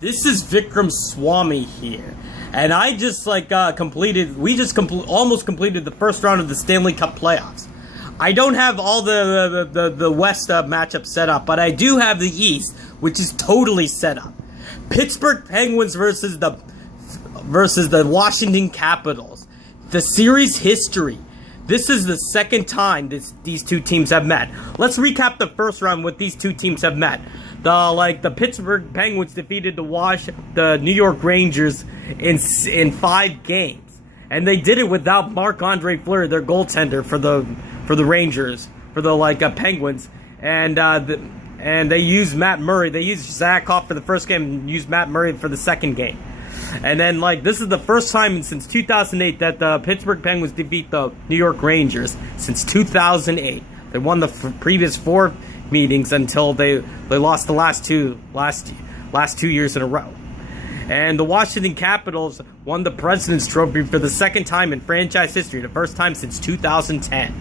This is Vikram Swamy here, and I just almost completed the first round of the Stanley Cup playoffs. I don't have all the West matchups set up, but I do have the East, which is totally set up. Pittsburgh Penguins versus the Washington Capitals. The series history. This is the second time these two teams have met. Let's recap the first round what these two teams have met. The Pittsburgh Penguins defeated the New York Rangers in 5 games, and they did it without Marc-Andre Fleury, their goaltender for the Rangers, for the Penguins, and they used Matt Murray. They used Zakhoff for the first game and used Matt Murray for the second game. And then, this is the first time since 2008 that the Pittsburgh Penguins defeat the New York Rangers since 2008. They won the previous 4 meetings until they lost the last two years in a row. And the Washington Capitals won the President's Trophy for the second time in franchise history, the first time since 2010.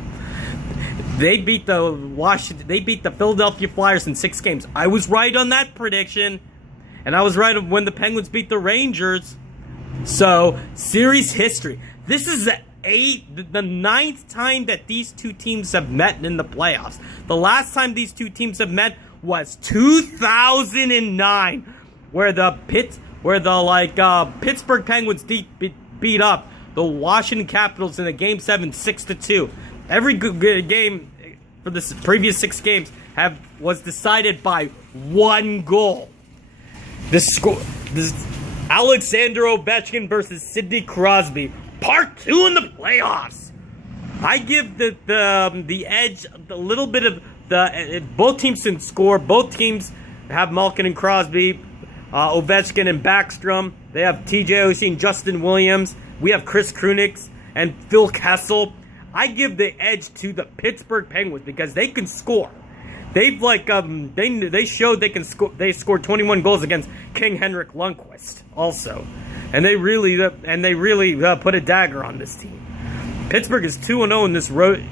They beat the Philadelphia Flyers in 6 games. I was right on that prediction. And I was right when the Penguins beat the Rangers. So, series history. This is the 9th time that these two teams have met in the playoffs. The last time these two teams have met was 2009, where the Pittsburgh Penguins beat up the Washington Capitals in a Game 7, 6-2. Every good game for the previous 6 games was decided by 1 goal. This Alexander Ovechkin versus Sidney Crosby, Part 2 in the playoffs. I give the edge a little bit of both teams can score. Both teams have Malkin and Crosby, Ovechkin and Backstrom. They have TJ Oshie and Justin Williams. We have Chris Krunic and Phil Kessel. I give the edge to the Pittsburgh Penguins because they can score. They've they showed they can score. They scored 21 goals against King Henrik Lundqvist also, and they really put a dagger on this team. Pittsburgh is 2-0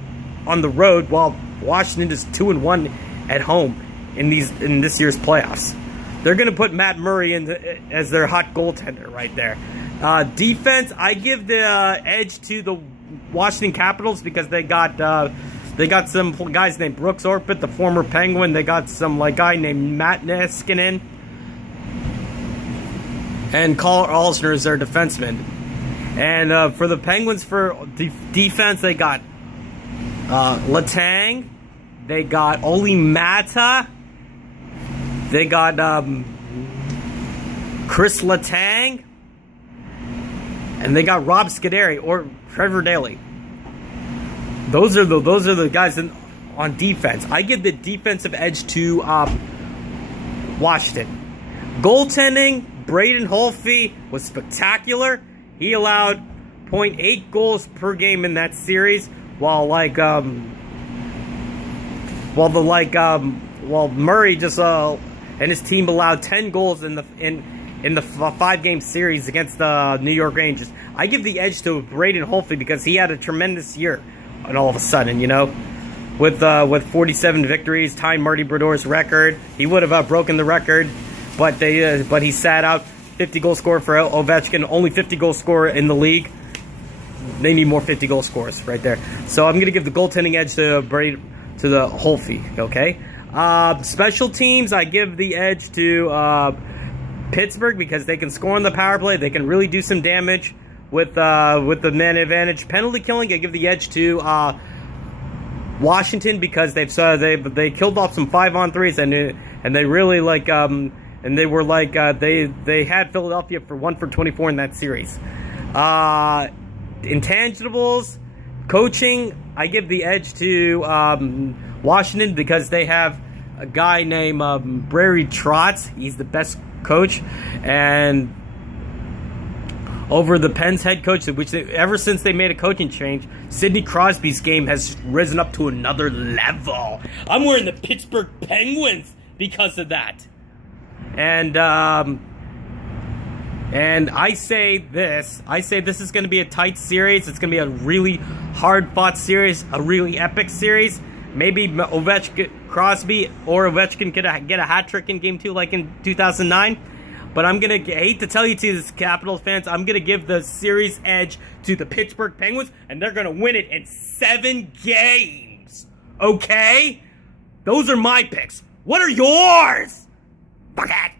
on the road, while Washington is 2-1 at home in this year's playoffs. They're going to put Matt Murray as their hot goaltender right there. Defense, I give the edge to the Washington Capitals because they got some guys named Brooks Orpik, the former Penguin. They got some guy named Matt Niskanen. And Carl Alsner is their defenseman. And for the Penguins, for defense, they got Letang. They got Oli Mata. They got Chris Letang. And they got Rob Scuderi or Trevor Daley. Those are the guys on defense. I give the defensive edge to Washington. Goaltending, Braden Holtby was spectacular. He allowed 0.8 goals per game in that series, while Murray just and his team allowed 10 goals in the 5-game series against the New York Rangers. I give the edge to Braden Holtby because he had a tremendous year. And all of a sudden, with 47 victories, tying Marty Bredore's record, he would have broken the record, but he sat out. 50 goal scorer for Ovechkin, only 50 goal scorer in the league. They need more 50 goal scorers right there. So I'm gonna give the goaltending edge to the Holtby. Okay. Special teams, I give the edge to Pittsburgh because they can score on the power play. They can really do some damage with the man advantage. Penalty killing, I give the edge to Washington because they killed off some 5-on-3s and they really they had Philadelphia for 1 for 24 in that series. Intangibles, coaching, I give the edge to Washington because they have a guy named Barry Trotz. He's the best coach, and over the Pens head coach, ever since they made a coaching change, Sidney Crosby's game has risen up to another level. I'm wearing the Pittsburgh Penguins because of that. And I say this is going to be a tight series. It's going to be a really hard-fought series, a really epic series. Maybe Crosby or Ovechkin get a hat trick in Game 2 like in 2009. but I'm gonna hate to tell you to this Capitals fans, I'm gonna give the series edge to the Pittsburgh Penguins, and they're gonna win it in 7 games. Okay? Those are my picks. What are yours? Bucket!